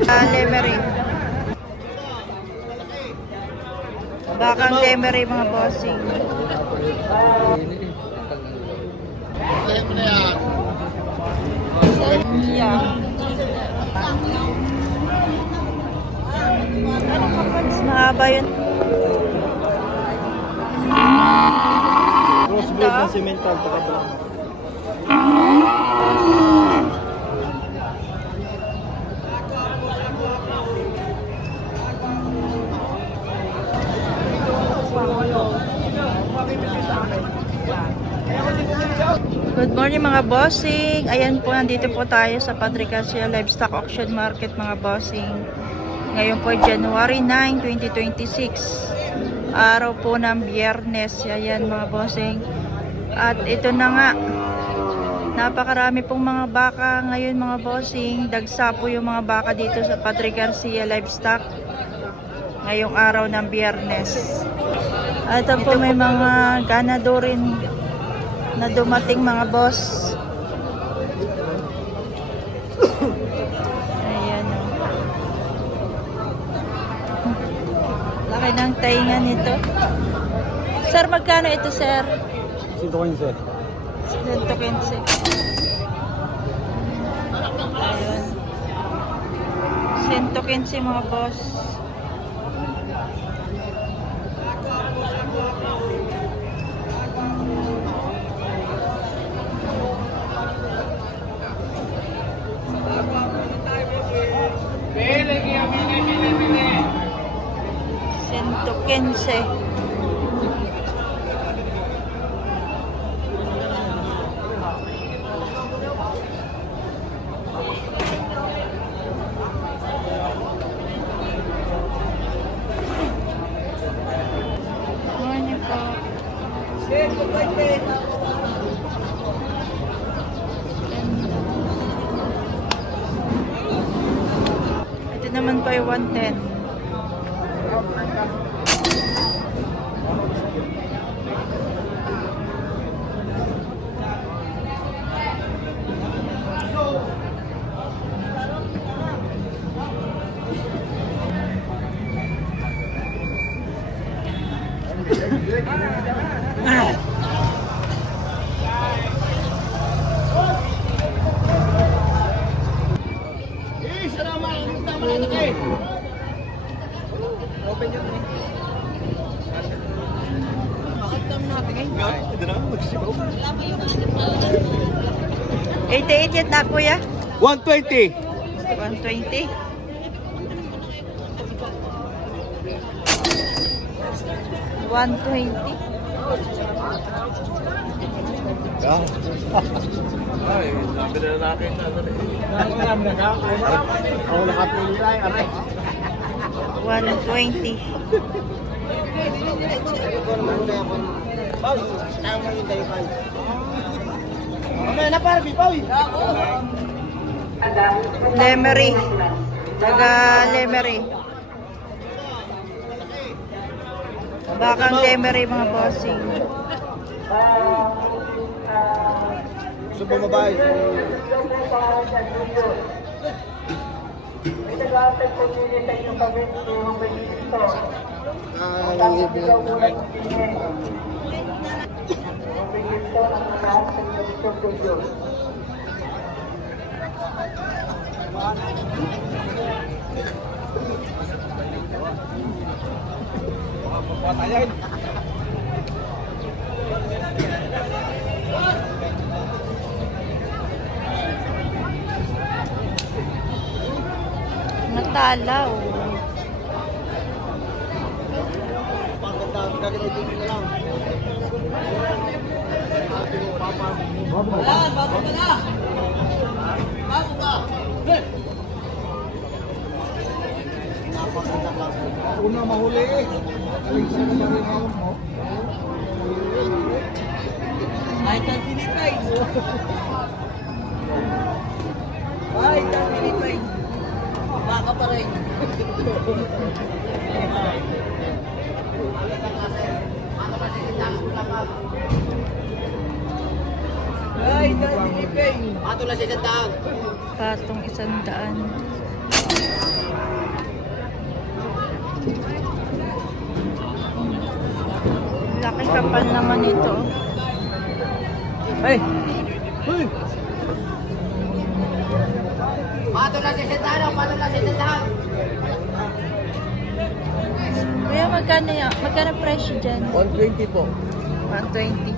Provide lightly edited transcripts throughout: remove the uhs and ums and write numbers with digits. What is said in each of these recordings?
Lemery. Bakang Lemery mga bossing. Yeah. Ano ka pa? Mahaba yun. Crossbreed ng cemental, taka brown. Good morning mga bossing. Ayan po, nandito po tayo sa Padre Garcia Livestock Auction Market mga bossing. Ngayon po January 9, 2026. Araw po ng Biyernes. Ayan mga bossing. At ito na nga. Napakarami pong mga baka ngayon mga bossing. Dagsa po yung mga baka dito sa Padre Garcia Livestock. Ngayong araw ng Biyernes. At ito po may mga ganado rin na dumating mga boss. Ayan o. Laki ng tainga nito. Sir, magkano ito sir? 115. 115. Ayun. 115 mga boss. Sento 15. Morning po. Ito naman po ay 110. Open yun eh. Bakit naman natin ngayon? Ito na, magsibaw. 88 yan na kuya? 120. 120. 120. Ay, sabi na natin na ito rin. Ako nakapili ay, aray. 120. Lemery. Taga Lemery. Bakang Lemery mga bossing. Gusto pa mabay. Patayin. Natalaw. Una mahuli eh. Aling sa naman mo. Ay, tan Philippines. Ay, tan Philippines. Baka pa rin. Ay, tan Philippines. Pato lang siya daan. Patong 100. Laki kapal naman ito. Hey! Hey! Pato na si Sentano, pato na si Sentano. Kuya, magkano yan? Magkano presyo dyan? 120 po. 120.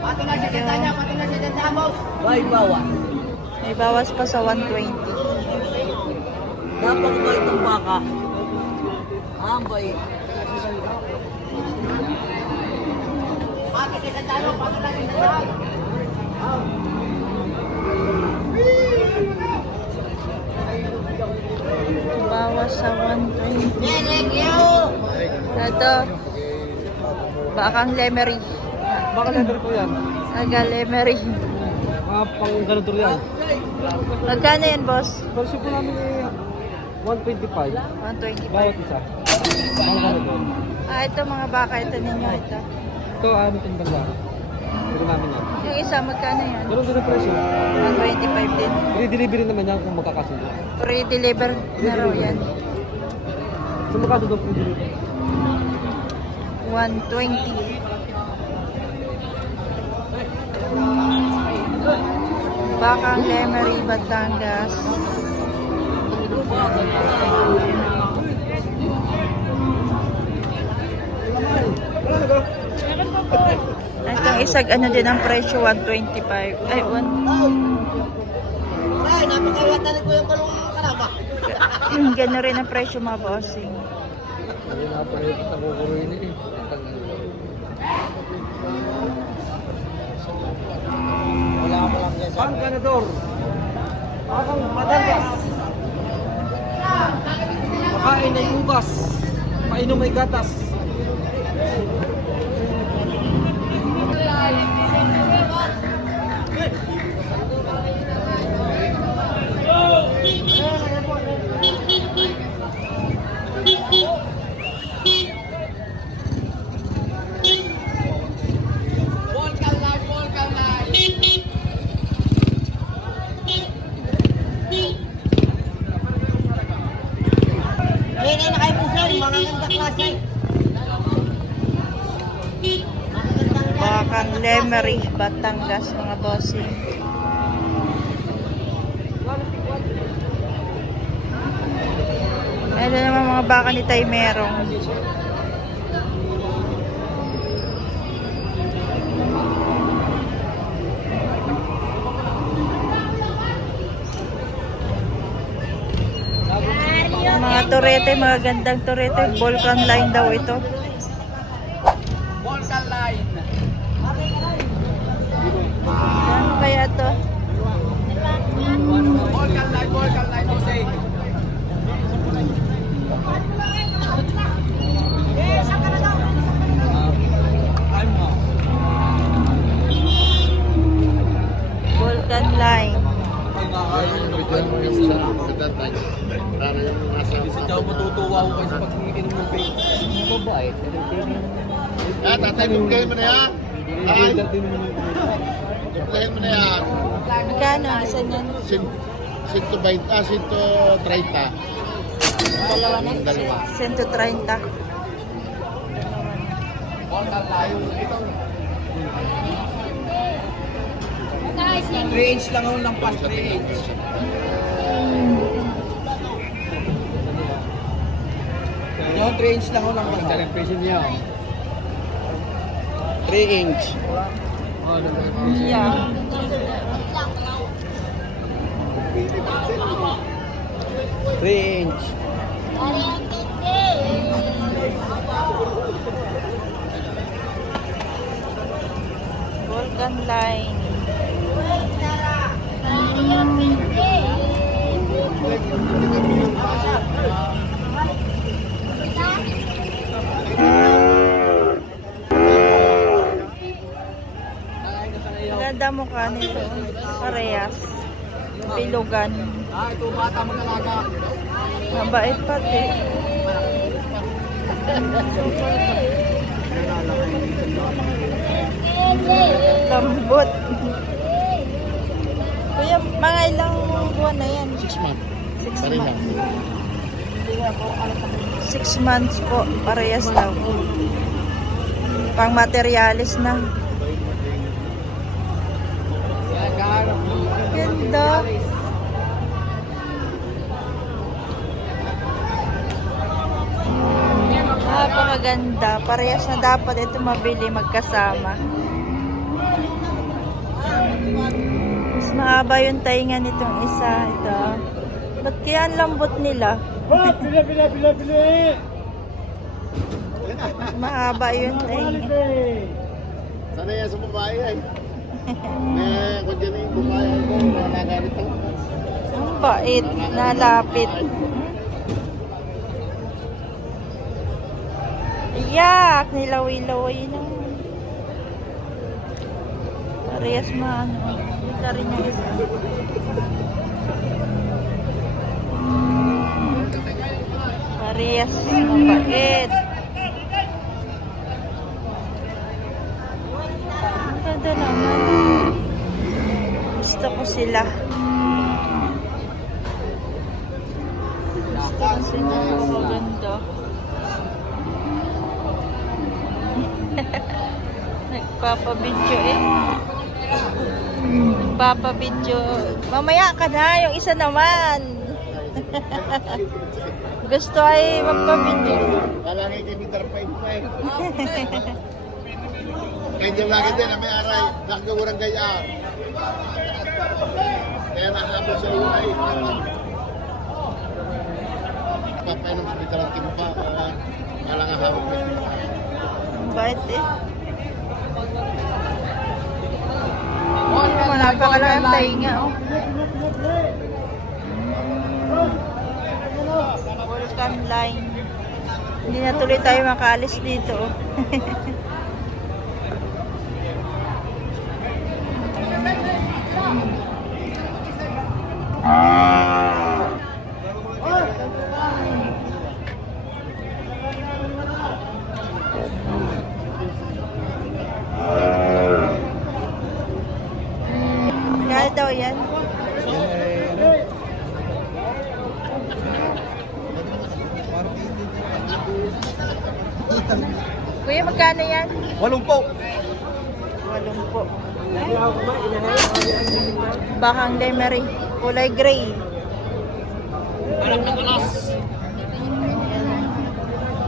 Pato na si Sentano, pato na si Sentano. May bawas. May bawas pa sa 120. Napakabait ng baka. Ang bait. Pato si Sentano, pato na si Sentano. Bawas sa 120. Thank you. Ito. Bakang lemery. Baka letter po yan. Aga lemery. Mga pang ganito yan. Magkano yan, boss? Version po namin eh, 125. 125. Bawat isa. Mga ganito. Ito mga baka. Ito ninyo. Ito. Ito, ano itong banda? Ito namin yan. Yung isa, magkano yan? Ganun din ang presyo. 125 din. Free delivery naman yan kung magkakasundo. Free deliver na raw yan. So magkasundo free delivery. 120. Bakang Lemery, Batangas. Itong isag ano din ang presyo 125. Ay, Ay, napakawatan ko yung kalungang kalaba. gano'n rin ang presyo mga bossing. Ayun nga pa rin sa kukuruin eh. Wala mo lang yan. Pan Ganador. Bakang Batangas. Makain ay ubas. Painom ay gatas. Ayun na kayo po sir, mga ganda klase. Bakang Lemery, Batangas mga bossing. Ito naman mga baka ni Tay Merong. Mga turete, mga gandang turete. Volcan line daw ito. Volcan line. Ano kaya to? Volcan line, Jose. Volcan line. Kasi daw matutuwa ko kasi pag inom ng vape. Mabait. Tatay, biglayin mo na yan. Ay, biglayin mo na yan. Magkano? Isa niyan? 120, 130. Dalawa na? Dalawa. 130. Volcan line. 3 inch lang ako ng pas, 3 inch. Yung 3 inch lang ako ng pas. Ang presyo niya. 3 inch. Yeah. Three inch. Volcan line. Ganda mukha nito. Parehas. Pilugan. Ito bata mag-alaga. Mabait pati. Lambot. Kuya, mga ilang buwan na yan? 6 months. 6 Pare lang. months. 6 months po. Parehas daw. Pang materialis na. Ganda. Napakaganda. Parehas na dapat ito mabili magkasama. Mas mahaba yung tainga nitong isa. Ito. Ba't kaya ang lambot nila? Mahaba yung tainga. Sana yan sa babae ay. Kung dyan yung babae ay ko, nagalit ako. Ang bait. Nalapit. Iyak! Nilawi-laway na. Parehas maano. Ito rin yung isa. Parehas mabait. Ang ganda naman. Gusto ko sila. Gusto ko sila. Maganda. Nagpapabidyo eh. Nagpapabidyo. Mamaya ka na, yung isa naman. Gusto ay magpabidyo. Kala nga kay Peter Pan pa eh. Kaya dyan lagi din na may aray. Nakagawurang gaya. Kaya nahabos sa iyo ay. Papainom sa Peter Pan pa. Kala nga hawak mo. Bait eh. Napakalang tainga oh. Vulcan line. Hindi na tuloy tayo makaalis dito oh. Kaya daw yan. Kuya, magkano yan? 8 po. 8 po. Bakang lemery. Kulay gray. Anak ng alas.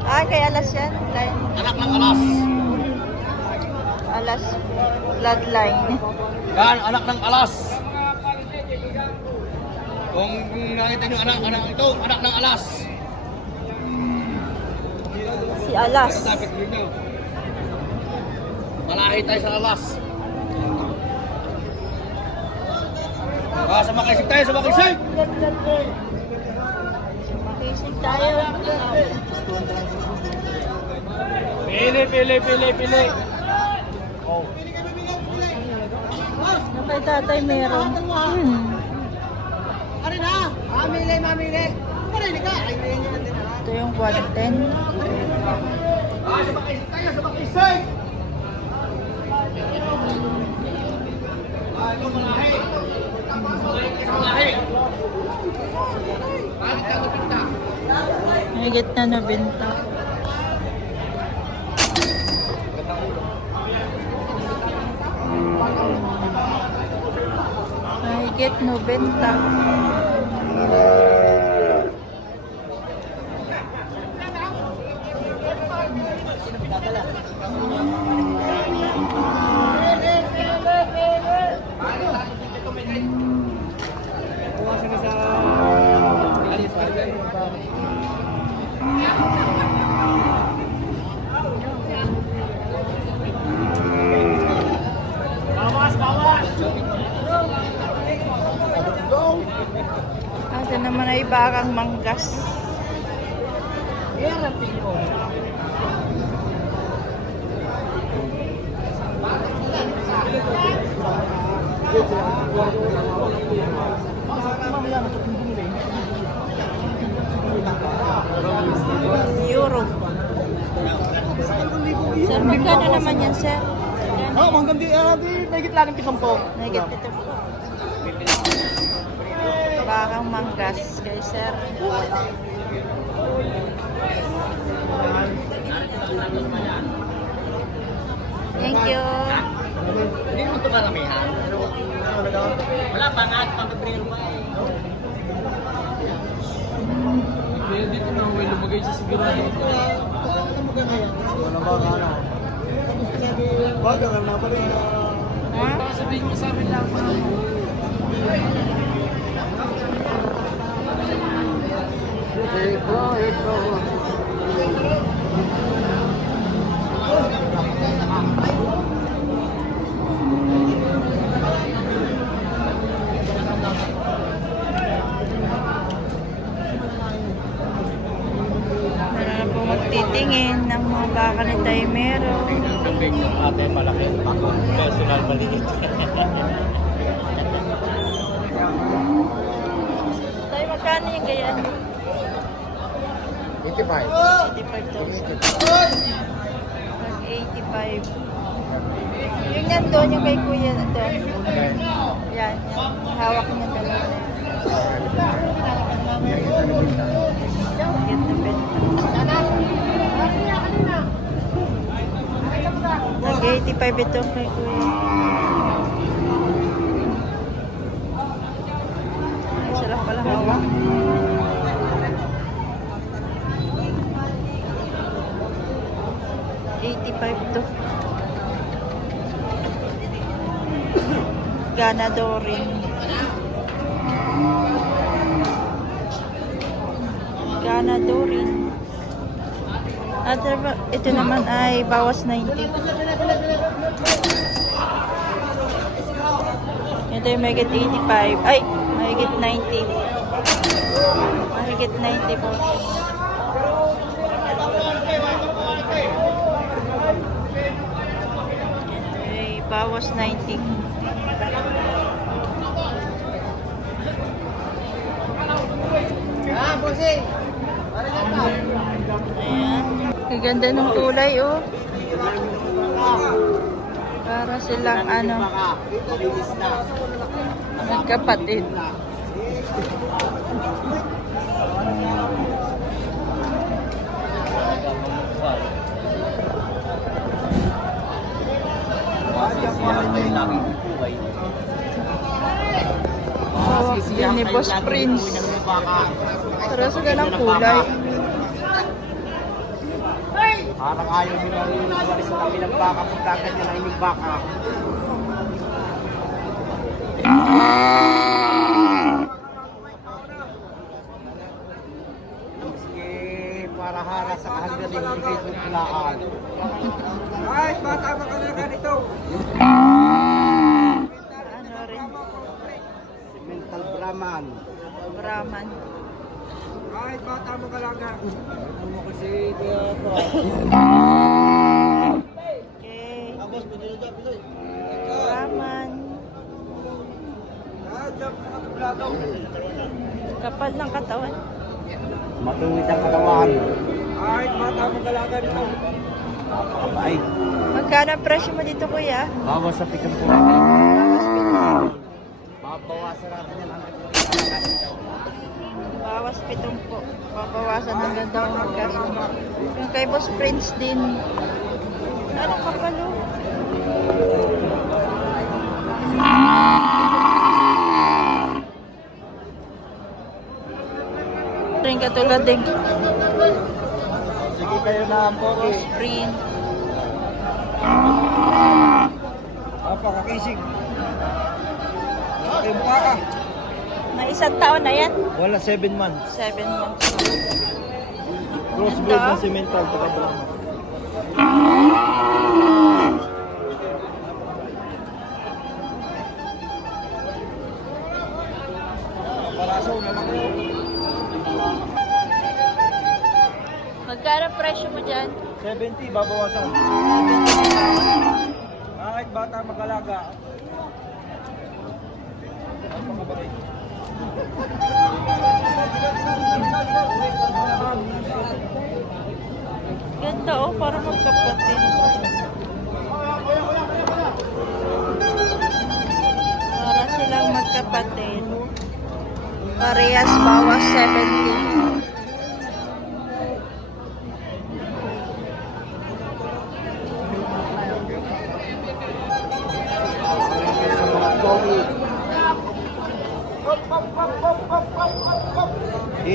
Ah, kay alas yan. Anak ng alas. Alas bloodline. Yan, anak ng alas. Kung nakita nyo anak ito, anak ng alas. Si Alas. Tapit dito. Malahi tayo sa alas. Sa makisig tayo, sa makisig! Makisig tayo. Pili! Na kay tatay meron. Ano na? Mamili! Marili ka! Ito yung 110. Sa makisig tayo, sa makisig! Ito malahi! Malahi! Bakit ka napinta? Higit na nabenta. Higit 90. Ito naman ay bakang manggas. Euro. Sir, magkano naman yan, sir? Hanggang di nagit lang ng 7 po. Nagit ito po. Bakang manggas kay sir. Thank you. Hindi mo ito maramihan. Wala pa nga, pang-prero pa. Kaya dito na huwag lumagay sa sigurado. Wala ba ka na? Baga ka na pa rin. Ha? Sabihin mo sa amin lang pa. Meron na po magtitingin ng mga baka ni Taymero. Ate, malaki. Ako, personal maliit. Tay, magkano yung ganyan? 85. 85,000. 85. Yung nandun, yung kay kuya doon. Yan, yan. Hawak niya dalawa na yan. Get na benta. Nag-85 ito kay kuya. Ay, sarap pala hawak. $85 to. Ganadorin. Ganadorin. At ito naman ay bawas 90. Ito yung mahigit 85. Ay, mahigit 90. Mahigit 90 po. Ay, bawas 90. Ah, bossing! Ayan. Ang ganda ng kulay, oh. Para silang ano, magkapatid. Hawak din ni Boss Prince. Para sa ganang kulay. Parang ayaw nila umalis sa tabi ng baka pagka ganyan ang inyong baka. Sige, para hara sa kahanggan din ng ito pulaan. Ay, bata ba ka na ganito? Ano rin? Si Mental Brahman. Brahman. Ay, bata mo ka lang. Ano mo kasi Okay. Brahman. Kapal ng katawan. matuwid ang katawan. Ay, bata magalaga nito. Napakabait. Magkano ang presyo mo dito, kuya? Bawas sa pitong po. Babawasan natin yan ang Bawas 7 po. Babawasan ng ganda ang magkasama. Yung kay Boss Prince din. Ano kapalo? Rin katulad din. Sige kayo na ang pogi. Boss Prince. Napakakisig. Ay, mukha ka. May isang taon na yan. Wala, 7 months. 7 months. Crossbreed Ganda. ng cemental. Pagkabalang. Parasaw na lang yun. Magkano presyo mo dyan? 70, babawasan. Kahit bata mag-alaga. Napakabait. Ganda oh, para magkapatid. Para silang magkapatid. Parehas bawas 70.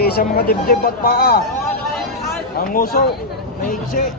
sa mga dibdib at paa. Ang nguso, maigsi.